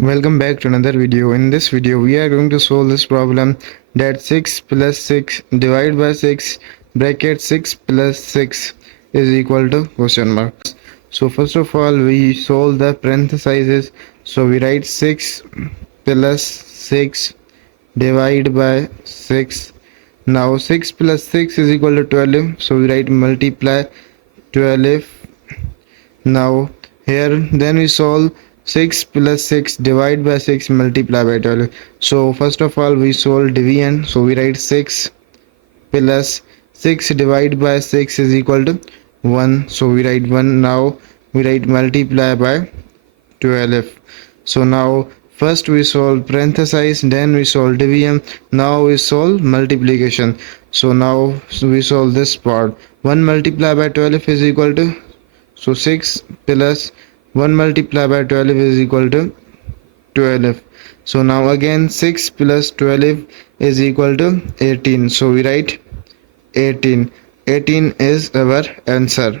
Welcome back to another video. In this video we are going to solve this problem that 6 plus 6 divided by 6 bracket 6 plus 6 is equal to question mark. So first of all we solve the parentheses. So we write 6 plus 6 divided by 6. Now 6 plus 6 is equal to 12. So we write multiply 12. Now here then we solve 6 plus 6 divided by 6 multiply by 12. So first of all we solve division. So we write 6 plus 6 divided by 6 is equal to 1. So we write 1. Now we write multiply by 12. So now first we solve parentheses, then we solve division, now we solve multiplication. So now we solve this part. 1 multiply by 12 is equal to, so 6 plus 1 multiply by 12 is equal to 12. So now again 6 plus 12 is equal to 18. So we write 18. 18 is our answer.